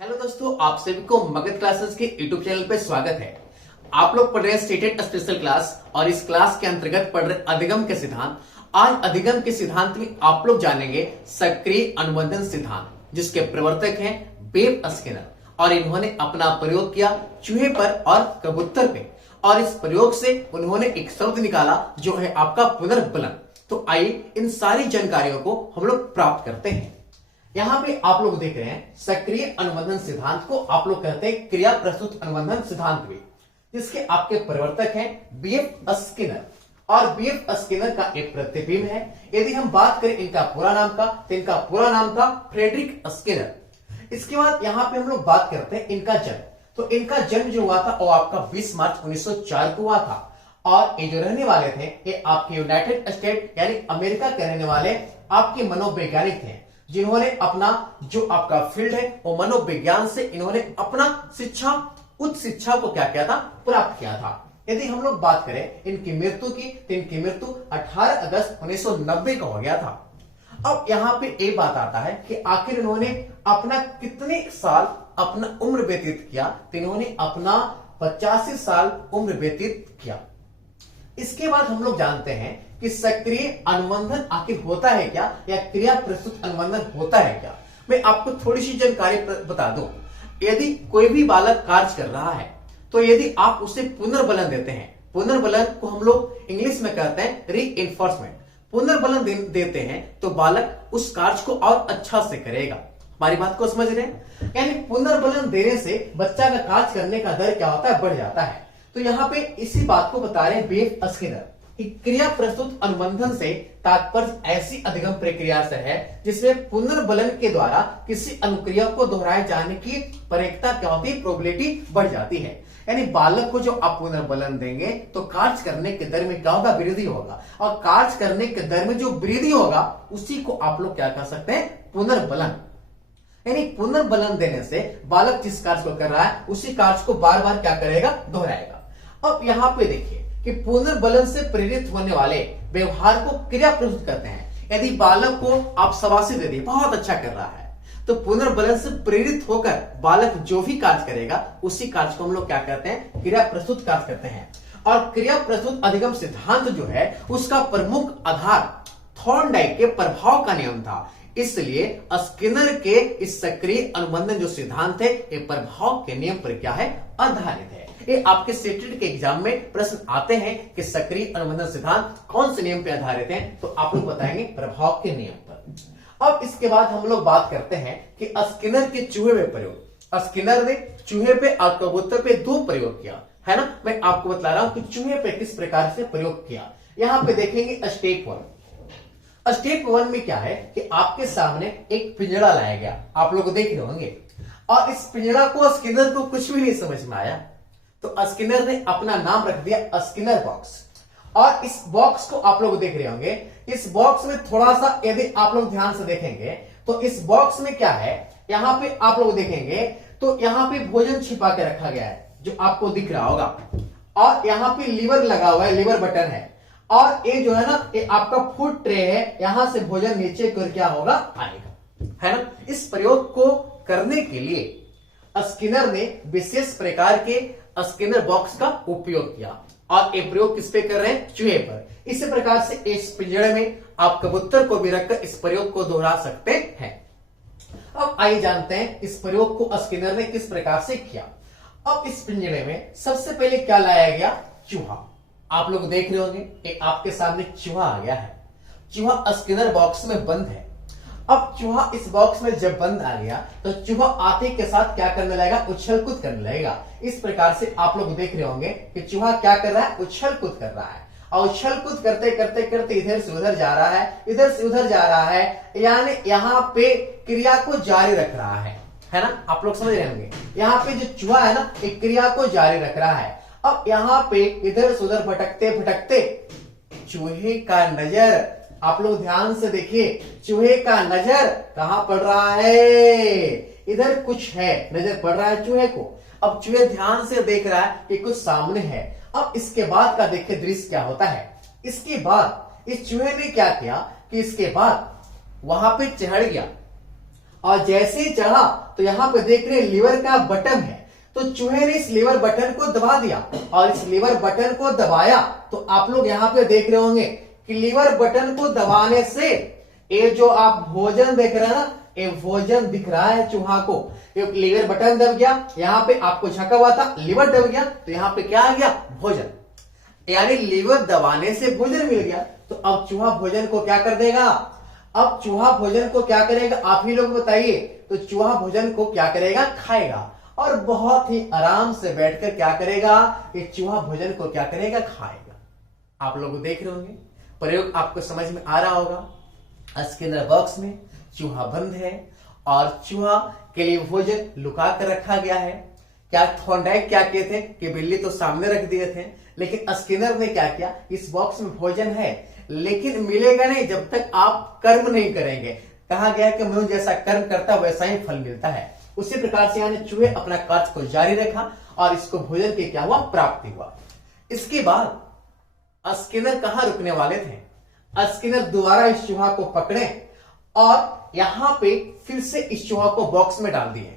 Hello दोस्तों, आप सभी को मगध क्लासेस के यूट्यूब चैनल पे स्वागत है। आप लोग पढ़ रहे हैं स्टेटेड स्पेशल क्लास और इस क्लास के अंतर्गत पढ़ रहे अधिगम के सिद्धांत। आज अधिगम के सिद्धांत में आप लोग जानेंगे सक्रिय अनुबंधन सिद्धांत, जिसके प्रवर्तक हैं बेव स्किनर और इन्होंने अपना प्रयोग किया चूहे पर और कबूतर पे और इस प्रयोग से उन्होंने एक शब्द निकाला जो है आपका पुनर्बलन। तो आइए इन सारी जानकारियों को हम लोग प्राप्त करते हैं। यहां पे आप लोग देख रहे हैं सक्रिय अनुबंधन सिद्धांत को आप लोग कहते हैं क्रिया प्रस्तुत अनुबंधन सिद्धांत भी, जिसके आपके प्रवर्तक हैं बीएफ स्किनर और बीएफ स्किनर का एक प्रतिबिंब है। यदि हम बात करें इनका पूरा नाम का, तो इनका पूरा नाम था फ्रेडरिक स्किनर। इसके बाद यहां पे हम लोग बात करते हैं इनका जन्म। तो इनका जन्म जो हुआ था वो आपका 20 मार्च 1904 को हुआ था और ये जो रहने वाले थे ये आपके यूनाइटेड स्टेट यानी अमेरिका के रहने वाले आपके मनोवैज्ञानिक थे, जिन्होंने अपना जो आपका फील्ड है वो मनोविज्ञान से इन्होंने अपना शिक्षा उच्च शिक्षा को क्या किया था, प्राप्त किया था। यदि हम लोग बात करें इनकी मृत्यु की, तो इनकी मृत्यु 18 अगस्त 1990 को हो गया था। अब यहाँ पे एक बात आता है कि आखिर इन्होंने अपना कितने साल अपना उम्र व्यतीत किया, तो इन्होंने अपना 85 साल उम्र व्यतीत किया। इसके बाद हम लोग जानते हैं कि सक्रिय अनुबंधन आखिर होता है क्या या क्रिया प्रस्तुत अनुबंधन होता है क्या। मैं आपको थोड़ी सी जानकारी बता दूं। यदि कोई भी बालक कार्य कर रहा है तो यदि आप उसे पुनर्बलन देते हैं, पुनर्बलन को हम लोग इंग्लिश में कहते हैं रीइंफोर्समेंट, पुनर्बलन देते हैं तो बालक उस कार्य को और अच्छा से करेगा। हमारी बात को समझ रहे हैं? यानी पुनर्बलन देने से बच्चा का कार्य करने का दर क्या होता है, बढ़ जाता है। तो यहाँ पे इसी बात को बता रहे हैं बेव स्किनर कि क्रिया प्रस्तुत अनुबंधन से तात्पर्य ऐसी अधिगम प्रक्रिया से है जिसमें पुनर्बलन के द्वारा किसी अनुक्रिया को दोहराए जाने की प्रयिकता क्या होती है, प्रोबेबिलिटी बढ़ जाती है। यानी बालक को जो आप पुनर्बलन देंगे तो कार्य करने के दर में क्या होगा, वृद्धि होगा और कार्य करने के दर में जो वृद्धि होगा उसी को आप लोग क्या कह सकते हैं, पुनर्बलन। यानी पुनर्बलन देने से बालक जिस कार्य को कर रहा है उसी कार्य को बार बार क्या करेगा, दोहराएगा। अब यहाँ पे देखिए कि पुनर्बलन से प्रेरित होने वाले व्यवहार को क्रिया प्रस्तुत करते हैं। यदि बालक को आप शाबाशी दे दिए, बहुत अच्छा कर रहा है, तो पुनर्बलन से प्रेरित होकर बालक जो भी कार्य करेगा उसी कार्य को हम लोग क्या कहते हैं, क्रिया प्रस्तुत कार्य करते हैं। और क्रिया प्रस्तुत अधिगम सिद्धांत जो है उसका प्रमुख आधार थॉर्नडाइक के प्रभाव का नियम था। इसलिए स्किनर के इस सक्रिय अनुबंधन जो सिद्धांत है ये प्रभाव के नियम पर क्या है, आधारित है। ये आपके स्टेटेड के एग्जाम में प्रश्न आते हैं कि सक्रिय अनुबंधन सिद्धांत कौन से नियम पर आधारित है, तो आप लोग बताएंगे प्रभाव के नियम पर। अब इसके बाद हम लोग बात करते हैं कि स्किनर के चूहे में प्रयोग। स्किनर ने चूहे पे और कबूतर पे दो प्रयोग किया है ना। मैं आपको बता रहा हूं कि चूहे पे किस प्रकार से प्रयोग किया। यहां पे देखेंगे स्टेप 1। स्टेप 1 में क्या है कि आपके सामने एक पिंजरा लाया गया, आप लोग देख रहे होंगे, और इस पिंजरा को स्किनर को कुछ भी नहीं समझ में आया तो स्किनर ने अपना नाम रख दिया स्किनर बॉक्स। और इस बॉक्स को आप लोग देख रहे होंगे, इस बॉक्स में थोड़ा सा यदि आप लोग ध्यान से देखेंगे तो इस बॉक्स में क्या है, यहां पे आप लोग देखेंगे तो यहां पे भोजन छिपा के रखा गया है जो आपको दिख रहा होगा, और यहां पे लीवर लगा हुआ है, लीवर बटन है, और ये जो है ना ये आपका फूड ट्रे है, यहां से भोजन नीचे कर क्या होगा, आएगा, है ना। इस प्रयोग को करने के लिए स्किनर ने विशेष प्रकार के स्किनर बॉक्स का उपयोग किया और ये प्रयोग किस पे कर रहे हैं, चूहे पर। इसी प्रकार से इस पिंजरे में आप कबूतर को भी रखकर इस प्रयोग को दोहरा सकते हैं। अब आइए जानते हैं इस प्रयोग को स्किनर ने किस प्रकार से किया। अब इस पिंजरे में सबसे पहले क्या लाया गया, चूहा। आप लोग देख रहे होंगे कि आपके सामने चूहा आ गया है। चूहा स्किनर बॉक्स में बंद है। अब चूहा इस बॉक्स में जब बंद आ गया तो चूहा आते के साथ क्या करने लगेगा, उछल कूद करने लगेगा। इस प्रकार से आप लोग देख रहे होंगे कि चूहा क्या कर रहा है, उछल कूद कर रहा है, और उछल कूद करते करते करते इधर से उधर जा रहा है, इधर से उधर जा रहा है, यानी यहाँ पे क्रिया को जारी रख रहा है ना। आप लोग समझ रहे होंगे, यहाँ पे जो चूहा है ना एक क्रिया को जारी रख रहा है। अब यहाँ पे इधर से उधर भटकते भटकते चूहे का नजर, आप लोग ध्यान से देखिए, चूहे का नजर कहां पड़ रहा है, इधर कुछ है, नजर पड़ रहा है चूहे को। अब चूहे ध्यान से देख रहा है कि कुछ सामने है। अब इसके बाद का देखिए दृश्य क्या होता है। इसके बाद इस चूहे ने क्या किया कि इसके बाद वहां पे चढ़ गया और जैसे ही चढ़ा तो यहाँ पे देख रहे हैं लीवर का बटन है, तो चूहे ने इस लीवर बटन को दबा दिया और इस लीवर बटन को दबाया। तो आप लोग यहाँ पे देख रहे होंगे कि लीवर बटन को दबाने से ये जो आप भोजन देख रहे हैं ना, ये भोजन दिख रहा है चूहा को। ये लीवर बटन दब गया, यहाँ पे आपको झका हुआ था, लीवर दब गया तो यहाँ पे क्या आ गया, भोजन। यानी लीवर दबाने से भोजन मिल गया। तो अब चूहा भोजन को क्या कर देगा, अब चूहा भोजन को क्या करेगा, आप ही लोग बताइए। तो चूहा भोजन को क्या करेगा, खाएगा और बहुत ही आराम से बैठकर क्या करेगा, ये चूहा भोजन को क्या करेगा, खाएगा। आप लोग देख रहे होंगे, प्रयोग आपको समझ में आ रहा होगा। स्किनर बॉक्स में चूहा बंद है और चूहा के लिए भोजन लुका कर रखा गया है। क्या थॉर्नडाइक क्या किए थे कि बिल्ली तो सामने रख दिए थे, लेकिन स्किनर ने क्या किया, इस बॉक्स में भोजन है लेकिन मिलेगा नहीं जब तक आप कर्म नहीं करेंगे। कहा गया कि मनुष्य जैसा कर्म करता वैसा ही फल मिलता है। उसी प्रकार से यानी चूहे अपना कार्य को जारी रखा और इसको भोजन की क्या हुआ, प्राप्ति हुआ। इसके बाद स्किनर कहां रुकने वाले थे, स्किनर दोबारा इस चूहा को पकड़े और यहां पे फिर से इस चूहा को बॉक्स में डाल दिए।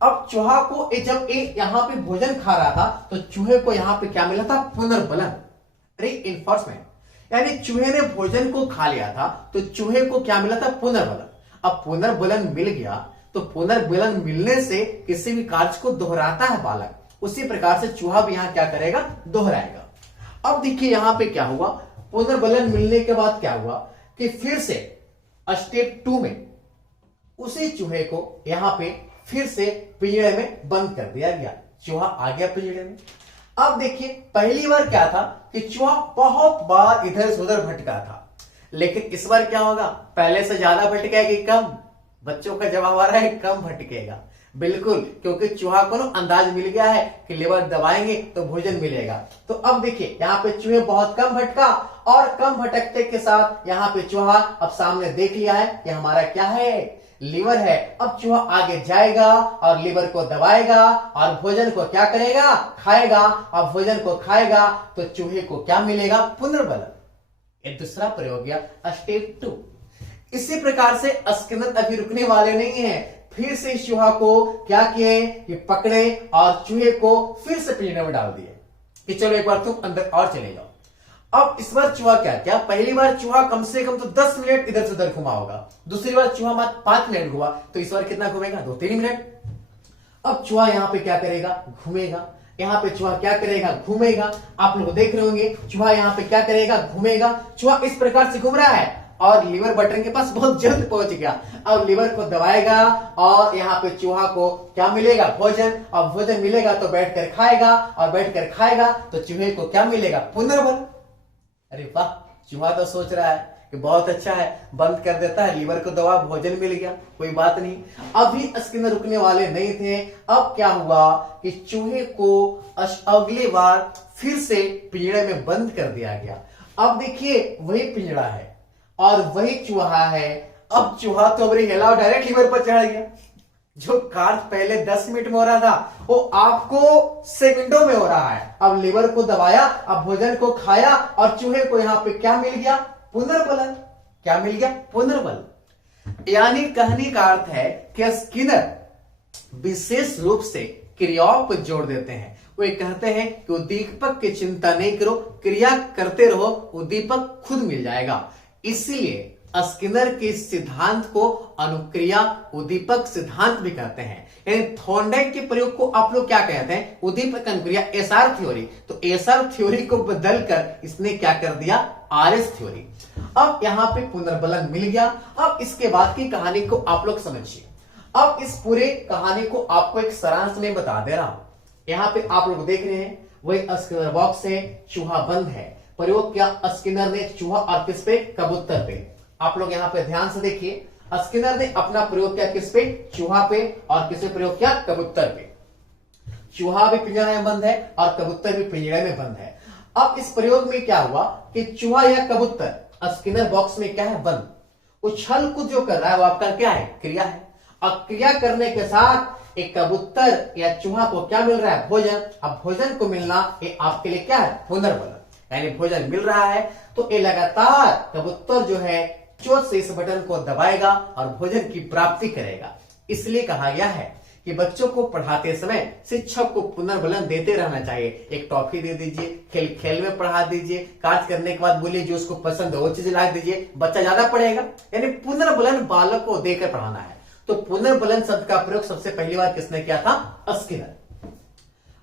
अब चूहा को जब यहां पे भोजन खा रहा था तो चूहे को यहां पे क्या मिला था, पुनर्बलन, रीइंफोर्समेंट। यानी चूहे ने भोजन को खा लिया था तो चूहे को क्या मिला था, पुनर्बलन। अब पुनर्बलन मिल गया तो पुनर्बलन मिलने से किसी भी कार्य को दोहराता है बालक, उसी प्रकार से चूहा भी यहां क्या करेगा, दोहराएगा। अब देखिए यहां पे क्या हुआ, पुनर्बलन मिलने के बाद क्या हुआ कि फिर से स्टेप 2 में उसी चूहे को यहां पे फिर से पिंजरे में बंद कर दिया गया। चूहा आ गया पिंजरे में। अब देखिए पहली बार क्या था कि चूहा बहुत बार इधर से उधर भटका था, लेकिन इस बार क्या होगा, पहले से ज्यादा भटकेगा कि कम। बच्चों का जवाब आ रहा है कम भटकेगा, बिल्कुल, क्योंकि चूहा को ना अंदाज मिल गया है कि लीवर दबाएंगे तो भोजन मिलेगा। तो अब देखिए यहाँ पे चूहे बहुत कम भटका और कम भटकते के साथ यहाँ पे चूहा अब सामने देख लिया है कि हमारा क्या है, लीवर है। अब चूहा आगे जाएगा और लीवर को दबाएगा और भोजन को क्या करेगा, खाएगा। और भोजन को खाएगा तो चूहे को क्या मिलेगा, पुनर्बलन। ये दूसरा प्रयोग गया स्टेप 2। इसी प्रकार से स्किनर अभी रुकने वाले नहीं है, फिर से इस चूहा को क्या किए, ये पकड़े और चूहे को फिर से पिंजरे में डाल दिए कि चलो एक बार तुम अंदर और चले जाओ। अब इस बार चूहा क्या, पहली बार चूहा कम से कम तो 10 मिनट इधर से उधर घुमा होगा, दूसरी बार चूहा मात्र 5 मिनट घुमा, तो इस बार कितना घूमेगा, 2-3 मिनट। अब चूहा यहाँ पे क्या करेगा, घूमेगा। यहाँ पे चूहा क्या करेगा, घूमेगा। आप लोग देख रहे होंगे चूहा यहाँ पे क्या करेगा, घूमेगा। चूहा इस प्रकार से घूम रहा है और लीवर बटन के पास बहुत जल्द पहुंच गया। अब लीवर को दबाएगा और यहाँ पे चूहा को क्या मिलेगा, भोजन। और भोजन मिलेगा तो बैठकर खाएगा और बैठकर खाएगा तो चूहे को क्या मिलेगा, पुनर्बलन। अरे वाह, चूहा तो सोच रहा है कि बहुत अच्छा है, बंद कर देता है, लीवर को दबा, भोजन मिल गया, कोई बात नहीं। अभी स्किनर रुकने वाले नहीं थे। अब क्या हुआ कि चूहे को अगली बार फिर से पिंजरे में बंद कर दिया गया। अब देखिए वही पिंजरा है और वही चूहा है। अब चूहा तो अब हिला और डायरेक्ट लीवर पर चढ़ गया। जो कार्य पहले 10 मिनट में हो रहा था वो आपको सेकंडों में हो रहा है। अब लीवर को दबाया, अब भोजन को खाया और चूहे को यहाँ पे क्या मिल गया, पुनर्बलन। क्या मिल गया, पुनर्बलन। यानी कहने का अर्थ है कि स्किनर विशेष रूप से क्रियाओं को जोड़ देते हैं। वे कहते हैं कि उद्दीपक की चिंता नहीं करो, क्रिया करते रहो, उद्दीपक खुद मिल जाएगा। इसलिए स्किनर के सिद्धांत को अनुक्रिया उद्दीपक सिद्धांत भी कहते हैं। यानी थॉर्नडाइक के प्रयोग को आप लोग क्या कहते हैं, उद्दीपक अनुक्रिया, एसआर थ्योरी। तो एसआर थ्योरी को बदलकर इसने क्या कर दिया, आरएस थ्योरी। अब यहाँ पे पुनर्बलन मिल गया। अब इसके बाद की कहानी को आप लोग समझिए। अब इस पूरे कहानी को आपको एक सारांश में बता दे रहा हूं। यहाँ पे आप लोग देख रहे हैं वही स्किनर बॉक्स से चूहा बंद है। प्रयोग किया स्किनर ने चूहा और किस पे, कबूतर पे। आप लोग यहाँ पे ध्यान से देखिए, स्किनर ने अपना प्रयोग किया किस पे, चूहा पे, और किसे प्रयोग किया, कबूतर पे। चूहा भी पिंजरे में बंद है और कबूतर भी पिंजरे में बंद है। अब इस प्रयोग में क्या हुआ कि चूहा या कबूतर स्किनर बॉक्स में क्या है, बंद। उछल कूद जो कर रहा है वो आपका क्या है, क्रिया है। और क्रिया करने के साथ एक कबूतर या चूहा को क्या मिल रहा है, भोजन। अब भोजन को मिलना ये आपके लिए क्या है, पुनर्बलन। यानी भोजन मिल रहा है तो ये लगातार कबूतर जो है चोट से इस बटन को दबाएगा और भोजन की प्राप्ति करेगा। इसलिए कहा गया है कि बच्चों को पढ़ाते समय शिक्षक को पुनर्बलन देते रहना चाहिए। एक टॉफी दे दीजिए, खेल खेल में पढ़ा दीजिए, कार्य करने के बाद बोलिए जो उसको पसंद है वो चीज ला दीजिए, बच्चा ज्यादा पढ़ेगा। यानी पुनर्बलन बालक को देकर पढ़ाना है। तो पुनर्बलन शब्द का प्रयोग सबसे पहली बार किसने किया था? स्किनर।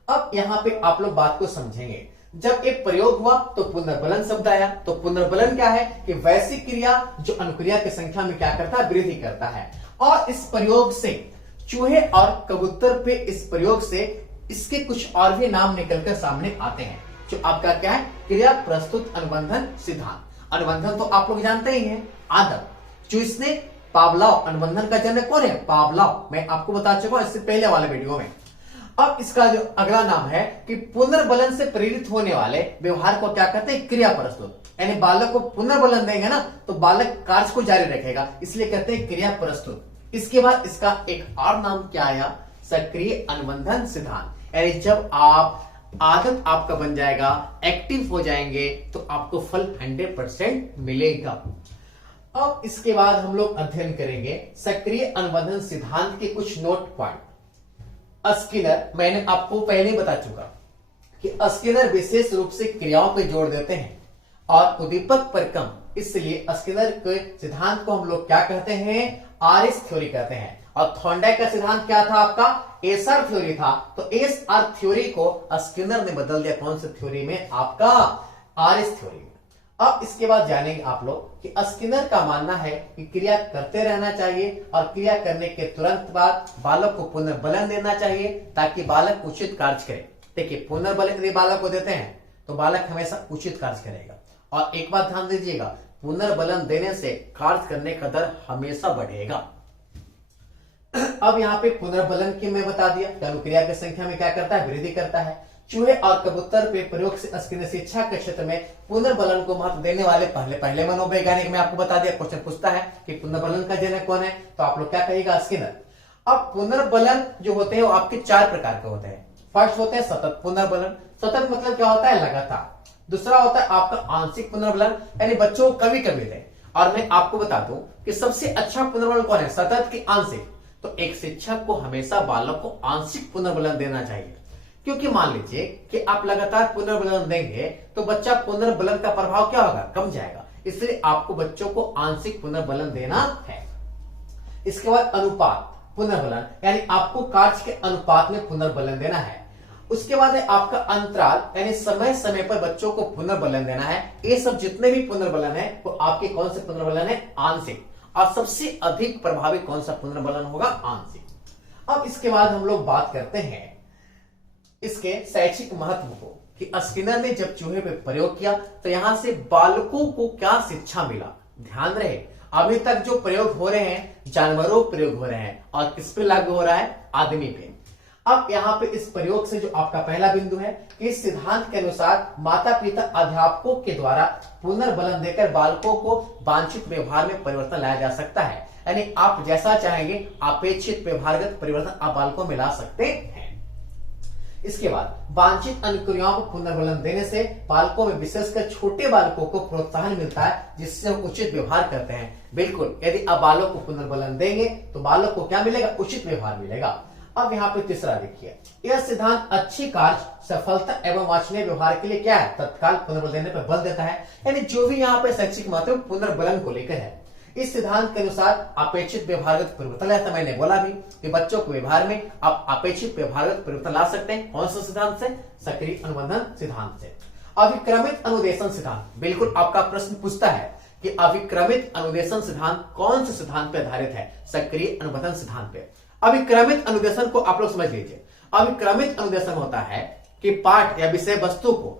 अब यहाँ पे आप लोग बात को समझेंगे। जब एक प्रयोग हुआ तो पुनर्बलन शब्द आया। तो पुनर्बलन क्या है कि वैसी क्रिया जो अनुक्रिया की संख्या में क्या करता है? वृद्धि करता है। और इस प्रयोग से चूहे और कबूतर पे इस प्रयोग से इसके कुछ और भी नाम निकलकर सामने आते हैं, जो आपका क्या है? क्रिया प्रस्तुत अनुबंधन सिद्धांत। अनुबंधन तो आप लोग जानते ही हैं, आदम। जो इसने पावलोव, अनुबंधन का जनक कौन है? पावलोव। मैं आपको बता चुका हूं इससे पहले वाले वीडियो में। अब इसका जो अगला नाम है कि पुनर्बलन से प्रेरित होने वाले व्यवहार को क्या कहते हैं? क्रिया प्रस्तुत। यानी बालक को पुनर्बलन देंगे ना तो बालक कार्य को जारी रखेगा, इसलिए कहते हैं क्रिया प्रस्तुत। इसके बाद इसका एक और नाम क्या आया? सक्रिय अनुबंधन सिद्धांत। यानी जब आप आदत आपका बन जाएगा, एक्टिव हो जाएंगे, तो आपको फल 100% मिलेगा। अब इसके बाद हम लोग अध्ययन करेंगे सक्रिय अनुबंधन सिद्धांत के कुछ नोट पॉइंट। स्किनर, मैंने आपको पहले ही बता चुका कि स्किनर विशेष रूप से क्रियाओं पे जोड़ देते हैं और उद्दीपक पर कम, इसलिए स्किनर के सिद्धांत को हम लोग क्या कहते हैं? आरएस थ्योरी कहते हैं। और थॉर्नडाइक का सिद्धांत क्या था आपका? एसआर थ्योरी था। तो एसआर थ्योरी को स्किनर ने बदल दिया कौन सी थ्योरी में? आपका आरएस थ्योरी में। अब इसके बाद जानेंगे आप लोग कि स्किनर का मानना है कि क्रिया करते रहना चाहिए और क्रिया करने के तुरंत बाद बालक को पुनर्बलन देना चाहिए ताकि बालक उचित कार्य करे। देखिए, पुनर्बलन यदि बालक को देते हैं तो बालक हमेशा उचित कार्य करेगा। और एक बात ध्यान दीजिएगा, पुनर्बलन देने से कार्य करने का दर हमेशा बढ़ेगा। अब यहाँ पे पुनर्बलन की मैं बता दिया कि अनुक्रिया की संख्या में क्या करता है? वृद्धि करता है। चूहे और कबूतर पे प्रयोग से स्किनर शिक्षा के क्षेत्र में पुनर्बलन को महत्व देने वाले पहले मनोवैज्ञानिक में आपको बता दिया। क्वेश्चन पूछता है कि पुनर्बलन का जनक कौन है, तो आप लोग क्या कहिएगा? स्किनर। अब पुनर्बलन जो होते हैं वो आपके 4 प्रकार के होते हैं। फर्स्ट होते हैं सतत पुनर्बलन। सतत मतलब क्या होता है? लगातार। दूसरा होता है आपका आंशिक पुनर्बलन, यानी बच्चों को कभी कभी दें। और मैं आपको बता दूं कि सबसे अच्छा पुनर्बलन कौन है? सतत की आंशिक। तो एक शिक्षक को हमेशा बालक को आंशिक पुनर्बलन देना चाहिए, क्योंकि मान लीजिए कि आप लगातार पुनर्बलन देंगे तो बच्चा पुनर्बलन का प्रभाव क्या होगा? कम जाएगा। इसलिए आपको बच्चों को आंशिक पुनर्बलन देना है। इसके बाद अनुपात पुनर्बलन, यानी आपको कार्य के अनुपात में पुनर्बलन देना है। उसके बाद है आपका अंतराल, यानी समय समय पर बच्चों को पुनर्बलन देना है। ये सब जितने भी पुनर्बलन है वो आपके कौन से पुनर्बलन है? आंशिक। और सबसे अधिक प्रभावी कौन सा पुनर्बलन होगा? आंशिक। अब इसके बाद हम लोग बात करते हैं इसके शैक्षिक महत्व को कि स्किनर ने जब चूहे पे प्रयोग किया तो यहां से बालकों को क्या शिक्षा मिला। ध्यान रहे, अभी तक जो प्रयोग हो रहे हैं जानवरों प्रयोग हो रहे हैं और किस पे लागू हो रहा है? आदमी पे। अब यहाँ पे इस प्रयोग से जो आपका पहला बिंदु है कि इस सिद्धांत के अनुसार माता पिता अध्यापकों के द्वारा पुनर्बलन देकर बालकों को वांछित व्यवहार में परिवर्तन लाया जा सकता है। यानी आप जैसा चाहेंगे अपेक्षित व्यवहारगत परिवर्तन आप बालकों में ला सकते हैं। इसके बाद वांछित अनुक्रियाओं को पुनर्बलन देने से बालकों में विशेषकर छोटे बालकों को प्रोत्साहन मिलता है, जिससे हम उचित व्यवहार करते हैं। बिल्कुल, यदि आप बालक को पुनर्बलन देंगे तो बालक को क्या मिलेगा? उचित व्यवहार मिलेगा। अब यहाँ पे तीसरा देखिए, यह सिद्धांत अच्छी कार्य सफलता एवं वांछनीय व्यवहार के लिए क्या है? तत्काल पुनर्बल देने पर बल देता है। यानी जो भी यहाँ पे शैक्षिक महत्व पुनर्बलन को लेकर है। इस सिद्धांत के अनुसार अपेक्षित व्यवहारगत परिवर्तन लाता, मैंने बोला भी कि बच्चों को व्यवहार में आप अपेक्षित व्यवहारगत परिवर्तन ला सकते हैं। कौन सा सिद्धांत से? सक्रिय अनुबंधन सिद्धांत से। अभिक्रमित अनुदेशन सिद्धांत, बिल्कुल आपका प्रश्न पूछता है कि अभिक्रमित अनुदेशन सिद्धांत कौन से सिद्धांत पर आधारित है? सक्रिय अनुबंधन सिद्धांत पे। अभिक्रमित अनुदेशन को आप लोग समझ लीजिए। अभिक्रमित अनुदेशन होता है कि पाठ या विषय वस्तु को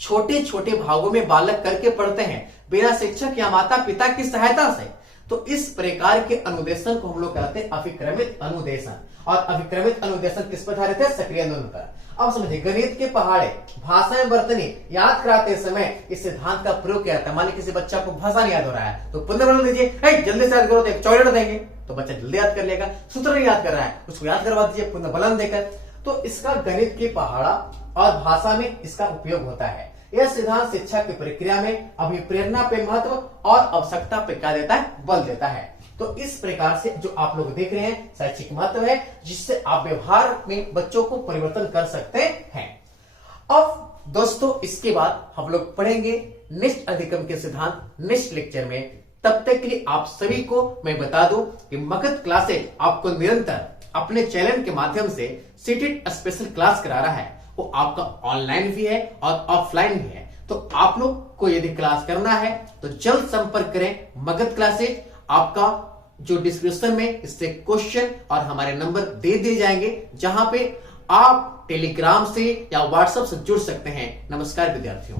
छोटे छोटे भागों में बालक करके पढ़ते हैं बिना शिक्षक या माता पिता की सहायता से। तो इस प्रकार के अनुदेशन को हम लोग कहते हैं अभिक्रमित अनुदेशन। और अभिक्रमित अनुदेशन किस पर आधारित है? सक्रिय अनुबंधन पर। अब समझिए, गणित के पहाड़े, भाषाएं वर्तनी याद कराते समय इस सिद्धांत का प्रयोग किया जाता है। मान लीजिए किसी बच्चा को भाषा नहीं याद हो रहा है तो पुनर्बलन दीजिए, जल्दी से याद करो, तो एक चॉकलेट देंगे तो बच्चा जल्दी याद कर लेगा। सूत्र नहीं याद कर रहा है उसको याद करवा दीजिए पुनर्बलन देकर। तो इसका गणित के पहाड़ा और भाषा में इसका उपयोग होता है। यह सिद्धांत शिक्षा की प्रक्रिया में अभिप्रेरणा पे महत्व और आवश्यकता पे क्या देता है? बल देता है। तो तो इस प्रकार से जो आप लोग देख रहे हैं शैक्षिक महत्व है, जिससे आप व्यवहार में बच्चों को परिवर्तन कर सकते हैं। अब दोस्तों इसके बाद हम लोग पढ़ेंगे नेक्स्ट अधिगम के सिद्धांत नेक्स्ट लेक्चर में। तब तक के लिए आप सभी को मैं बता दूं कि मगध क्लासेज आपको निरंतर अपने चैनल के माध्यम से सीटेट स्पेशल क्लास करा रहा है। वो आपका ऑनलाइन भी है और ऑफलाइन भी है। तो आप लोग को यदि क्लास करना है तो जल्द संपर्क करें मगध क्लासेज। आपका जो डिस्क्रिप्शन में इससे क्वेश्चन और हमारे नंबर दे दिए जाएंगे, जहां पे आप टेलीग्राम से या व्हाट्सएप से जुड़ सकते हैं। नमस्कार विद्यार्थियों।